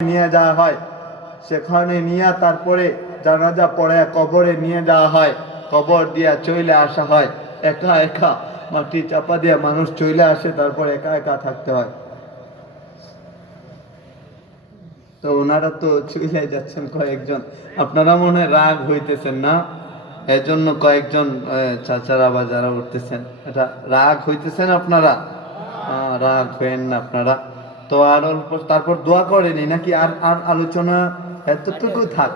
নিয়ে যাওয়া হয়, সেখানে নিয়ে তারপরে জানাজা পড়ে কবরে নিয়ে যাওয়া হয়, কবর দিয়া চলে আসা হয়, একা একা মাটি চাপা দিয়ে মানুষ চলে আসে, তারপর একা একা থাকতে হয়। তো ওনারা তো চলে যাচ্ছেন কয়েকজন, আপনারা মনে হয় রাগ হইতেছেন না, এজন্য কয়েকজন চাচারা বা যারা উঠতেছেন এটা রাগ হইতেছেন আপনারা। রাগ হইেন না আপনারা। তো আর অল্প তারপর দোয়া করেনি নাকি, আর আর আলোচনা এতটুকু থাক।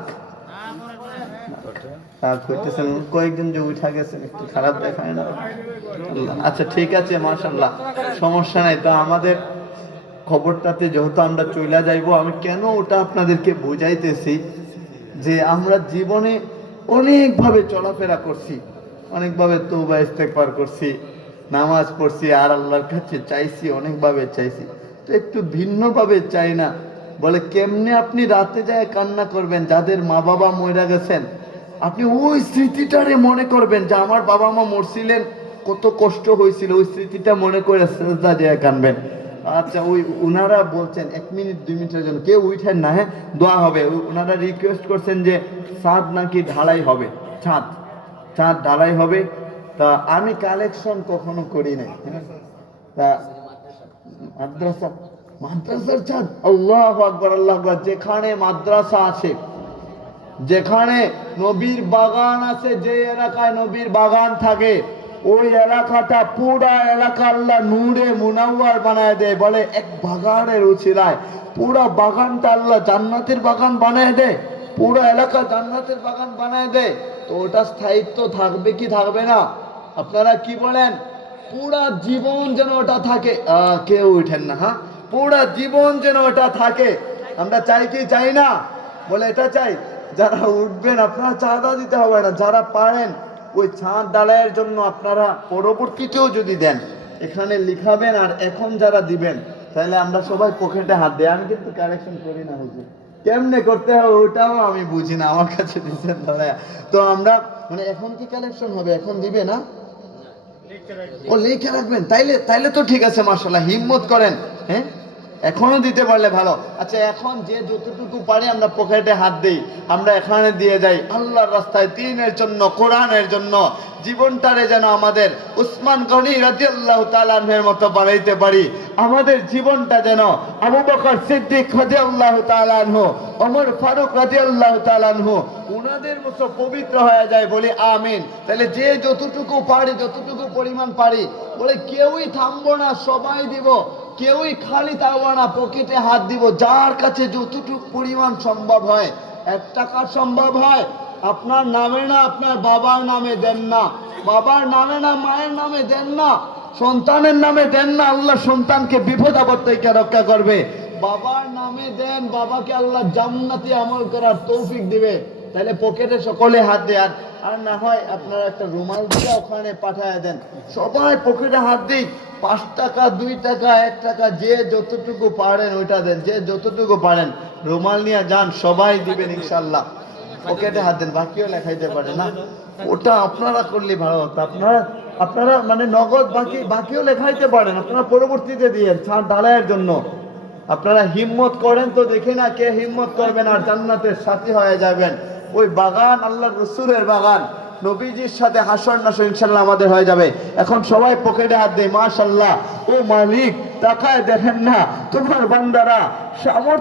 রাগ হইতেছেন কয়েকজন যে উঠা গেছেন, একটু খারাপ দেখায় না? আচ্ছা ঠিক আছে, মাশাআল্লাহ, সমস্যা নাই। তো আমাদের খবরটাতে যেহেতু আমরা চলে যাইব, আমি কেন ওটা আপনাদেরকে বুঝাইতেছি যে আমরা জীবনে অনেকভাবে চলাফেরা করছি, অনেকভাবে তওবা ইস্তেগফার করছি, নামাজ পড়ছি, আর আল্লাহর কাছে চাইছি, অনেকভাবে চাইছি। তো একটু ভিন্নভাবে চাই না? বলে কেমনে আপনি রাতে যায় কান্না করবেন, যাদের মা বাবা মরে গেছেন আপনি ওই স্মৃতিটারে মনে করবেন যে আমার বাবা মা মরছিলেন, কত কষ্ট হয়েছিল, ওই স্মৃতিটা মনে করে সেজদা দিয়ে কানবেন। আচ্ছা, ওই উনারা বলছেন 1 মিনিট 2 মিনিটের জন্য কেউ উঠেন না, হ্যাঁ দোয়া হবে। ওনারা রিকোয়েস্ট করছেন যে ছাদ নাকি ঢালাই হবে, ছাদ ছাদ ঢালাই হবে। তা আমি কালেকশন কখনো করি নাই, হ্যাঁ। তা মাদ্রাসা, মাদ্রাসার ছাদ, আল্লাহু আকবার আল্লাহু আকবার, যেখানে মাদ্রাসা আছে, যেখানে নবীর বাগান আছে, যে এলাকায় নবীর বাগান থাকে, ওই এলাকাটা পুরা এলাকা আল্লাহ নূরে মুনাওয়ার বানায় দেয়। বলে এক বাগানের উছিলায় পুরা বাগানটা আল্লাহ জান্নাতের বাগান বানায় দেয়, পুরা এলাকা জান্নাতের বাগান বানায় দেয়। তো ওটা স্থায়িত্ব থাকবে কি থাকবে না? আপনারা কি বলেন? পুরা জীবন যেন ওটা থাকে। কেউ উঠেন না, হ্যাঁ, পুরা জীবন যেন ওটা থাকে। আমরা চাই কি চাই না? বলে এটা চাই। যারা উঠবেন আপনারা চাঁদা দিতে হবে না, যারা পারেন ওই ছাদ ঢালাইয়ের জন্য আপনারা পরবর্তীতেও যদি দেন এখানে লিখাবেন, আর এখন যারা দিবেন তাহলে আমরা সবাই পকেটে হাত দিই। আমি কিন্তু কারেকশন করি না হুজুর, কেমনে করতে হবে ওটাও আমি বুঝি না, আমার কাছে দিচ্ছেন দাঁড়ায়। তো আমরা মানে এখন কি কালেকশন হবে, এখন দিবে না? ও লিখে রাখবেন, তাইলে তাইলে তো ঠিক আছে, মাশাআল্লাহ, হিম্মত করেন, হ্যাঁ এখনো দিতে পারলে ভালো। আচ্ছা, এখন যে যতটুকু পারে আমরা পকেটে হাত দেই, আমরা এখানে দিয়ে যাই আল্লাহর রাস্তায়, দ্বীনের জন্য, কোরআনের জন্য জীবনটারে যেন আমাদের উসমান গনি রাদিয়াল্লাহু তাআলা আনহুর মতো বানাইতে পারি। আমাদের জীবনটা যেন আবু বকর সিদ্দিক রাদিয়াল্লাহু তাআলা আনহু, ওমর ফারুক রাদিয়াল্লাহু তাআলা আনহু, উনাদের মতো পবিত্র হয়ে যায়, বলি আমিন। তাহলে যে যতটুকু পারি, যতটুকু পরিমাণ পারি, বলে কেউই থামবো না, সবাই দিব, কেউই খালি থাকবো না, পকেটে হাত দিব। যার কাছে যতটুকু পরিমাণ সম্ভব হয়, 1 টাকা সম্ভব হয়, আপনার নামে না আপনার বাবার নামে দেন না, বাবার নামে না মায়ের নামে দেন না, সন্তানের নামে দেন না, আল্লাহ সন্তানকে বিপদ আপদ থেকে রক্ষা করবে। বাবার নামে দেন, বাবাকে আল্লাহ জান্নাতি আমল করার তৌফিক দিবে। তাহলে পকেটে সকলে হাত দেন, আর না হয় আপনারা একটা রুমাল দিয়ে ওখানে পাঠায় দেন, সবাই পকেটে হাত দিই। 5 টাকা 2 টাকা 1 টাকা যে যতটুকু পারেন ওইটা দেন, যে যতটুকু পারেন রুমাল নিয়ে যান, সবাই দিবেন ইনশাল্লাহ। পকেটে হাত দেন, বাকিও লেখাইতে পারে না, ওটা আপনারা করলে ভালো হতো। আপনারা আপনারা মানে নগদ বাকিও লেখাইতে পারেন, আপনারা পরবর্তীতে দিয়েন ছাদ ঢালাইয়ের জন্য। আপনারা হিম্মত করেন তো দেখি না কে হিম্মত করবেন আর জান্নাতের সাথী হয়ে যাবেন। ওই বাগান আল্লাহর রাসূলের বাগান, নবীজির সাথে হাসর নাসর ইনশাআল্লাহ আমাদের হয়ে যাবে। এখন সবাই পকেটে হাত দেয়, মাশাআল্লাহ। ও মালিক, তাকায় দেখেন না তোমার বান্দারা সামর্থ্য